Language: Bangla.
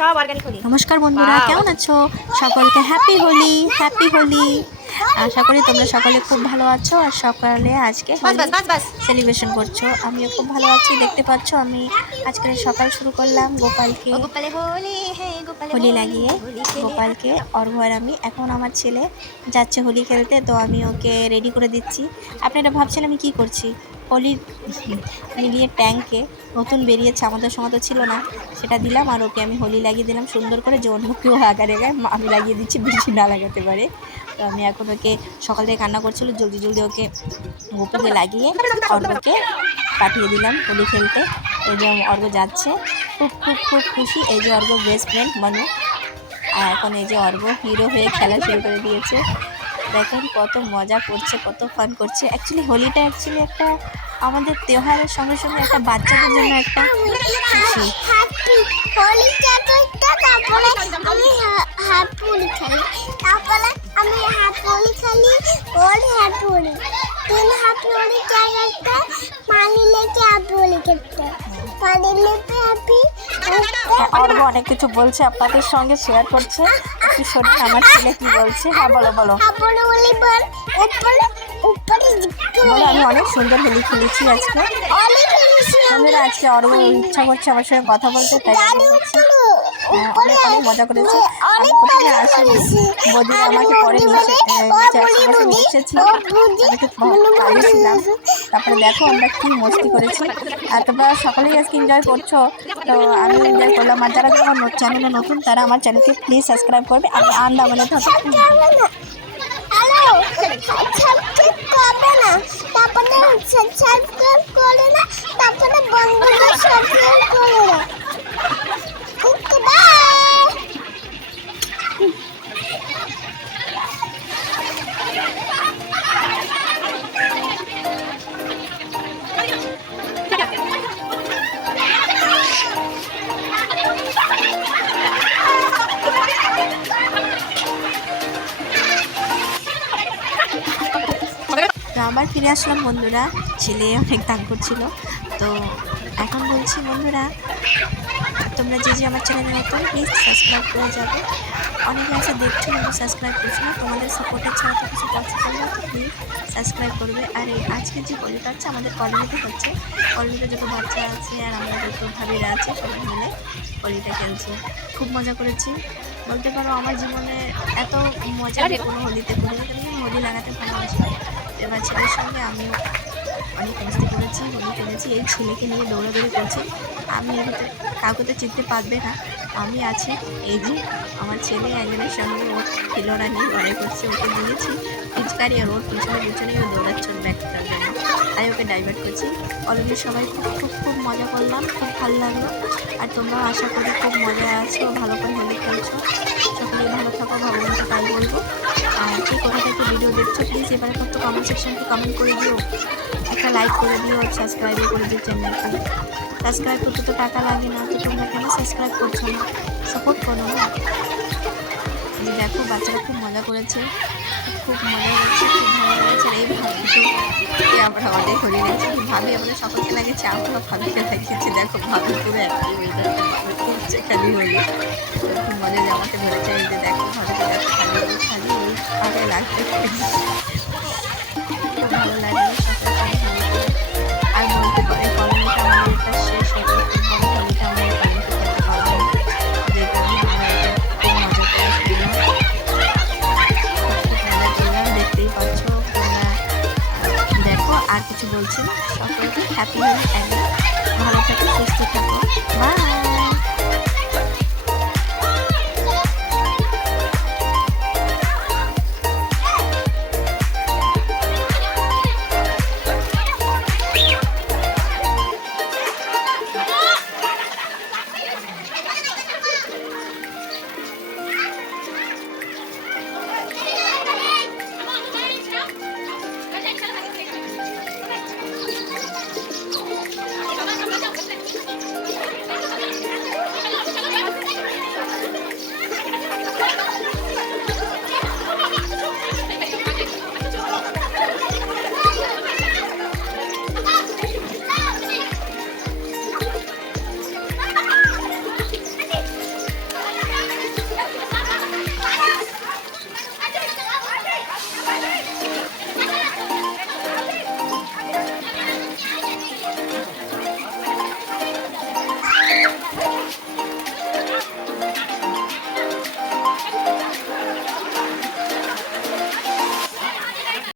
সব অর্গানিক হলি। নমস্কার বন্ধুরা. কেমন আছো? সকলকে হ্যাপি হোলি হ্যাপি হোলি। আশা করি তোমরা সকলে খুব ভালো আছো আর সকালে আজকে সেলিব্রেশন করছ। আমিও খুব ভালো আছি দেখতে পাচ্ছ আমি আজকে সকাল শুরু করলাম গোপালকে। হোলি লাগিয়ে গোপালকে অর্ঘ আর আমি এখন আমার ছেলে যাচ্ছে হোলি খেলতে তো আমি ওকে রেডি করে দিচ্ছি। আপনারা ভাবছেন আমি কি করছি? হোলির মিলিয়ে ট্যাঙ্কে নতুন বেরিয়েছে, আমাদের সময় তো ছিল না। সেটা দিলাম আর ওকে আমি হোলি লাগিয়ে দিলাম, সুন্দর করে যে অন্য কেউ আগারে আমি লাগিয়ে দিচ্ছি, বেশি না লাগাতে পারে। তো আমি এখন ওকে সকাল থেকে কান্না করছিল, জলদি জলদি ওকে গোপুকে লাগিয়ে অর্ঘকে পাঠিয়ে দিলাম হোলি খেলতে। এই যে অর্ঘ যাচ্ছে, খুব খুব খুব খুশি। এই যে অর্ঘ বেস্ট ফ্রেন্ড মানু আর এখন এই যে অর্ঘ হিরো হয়ে খেলা শুরু করে দিয়েছে। দেখেন কত মজা করছে, কত ফান করছে। অ্যাকচুয়ালি হোলিটা অ্যাকচুয়ালি একটা আমাদের তেহারের সঙ্গে সঙ্গে একটা বাচ্চাদের জন্য একটা খুশি। অর্ঘ অনেক কিছু বলছে আপনাদের সঙ্গে শেয়ার করছে। কি শোনেন আমার ছেলে কি বলছে। হ্যাঁ বলো বলো। বল। আমি অনেক সুন্দর হোলি খেলেছি আজকে। আমি আমাদের আজকে অর্ঘ ইচ্ছা করছে আমার সঙ্গে কথা বলতে তাই আমি হ্যাঁ, উপরে অনেক অনেক মজা করেছে। আমি প্রথমে আসিনি করেছি। বদি আমাকে পরে মানে এসেছি আমি কাঁদিয়েছিলাম তারপরে দেখো আমরা কি মস্তি করেছি। আর তোমরা সকলেই আজকে এনজয় করছ। তো আমি এনজয় করলাম। আর যারা আমার চ্যানেলে নতুন তারা আমার চ্যানেলকে প্লিজ সাবস্ক্রাইব করবে। আর আন্ডা মানে থাকো হ্যালো সাবস্ক্রাইব করবে না। তারপরে সাবস্ক্রাইব করে না। তারপরে বন্ধুদের সাবস্ক্রাইব করে না। আবার ফিরে আসলাম বন্ধুরা। ছেলে অনেক দান করছিল। তো এখন বলছি বন্ধুরা তোমরা যে যে আমার চ্যানেলে নতুন প্লিজ সাবস্ক্রাইব করে যাবে। অনেকে আছে দেখছ কিন্তু সাবস্ক্রাইব করছ না। তোমাদের সাপোর্টের ছাড়া তো কিছু পসিবল না তো প্লিজ সাবস্ক্রাইব করবে। আর এই আজকে যে কলিটা হচ্ছে আমাদের কলোনিতে হচ্ছে কলোনিতে যত বাচ্চা আছে আর আমরা যত ভাবিরা আছে সবাই মিলে কলিটা খেলছে। খুব মজা করেছি। বলতে পারো আমার জীবনে এত মজা আমি কোনো হোলিতে করিনি কিন্তু আমি হোলি লাগাতে ভালোবাসি এবার ছেলের সঙ্গে আমিও অনেক মস্তি করেছি হোলি খেলেছি এই ছেলেকে নিয়ে দৌড়াদৌড়ি করছি। আমি এর ভিতরে কাউকে তো চিনতে পারবে না। আমি আছি এই যে আমার ছেলে একজনের সঙ্গে ওর খেলোনা নিয়ে লড়াই করছে, ওকে দিয়েছি পিচকারি আর ওর পিছনে পিছনে ও দৌড়াচ্ছে ব্যাগটার জন্য। তাই ওকে ডাইভার্ট করছি। অলরেডি সবাই খুব খুব খুব মজা করলাম, খুব ভালো লাগল। আর তোমরাও আশা করি খুব মজা আছো, ভালো করে হোলি খেলছো সকলে ভালো থাকো, ভালো মতো তাই বলব আর কে কোথা থেকে ভিডিও দেখছ প্লিজ এবারে কত কমেন্ট সেকশনকে কমেন্ট করে দিও। একটা লাইক করে দিও সাবস্ক্রাইবও করে দিও চ্যানেলকে সাবস্ক্রাইব করতে তো টাকা লাগে না, তো তোমরা কেন সাবস্ক্রাইব করছ না? সাপোর্ট করো না। এই যে দেখো, বাচ্চারা খুব মজা করেছে। খুব মজা করেছে, খুব ভালো লেগেছে আর এই ভাবি তো আমরা অনেক হরি গেছি ভাবি আমরা সকলকে লাগেছে আমরা ভাবিকে লাগিয়েছি। দেখো, ভাবি করছে খালি হলি খুব মজা আমাকে ধরেছে। এই যে দেখো, ভাবিকে দেখো, খালি খালি আগে লাগতে খুব ভালো লাগল।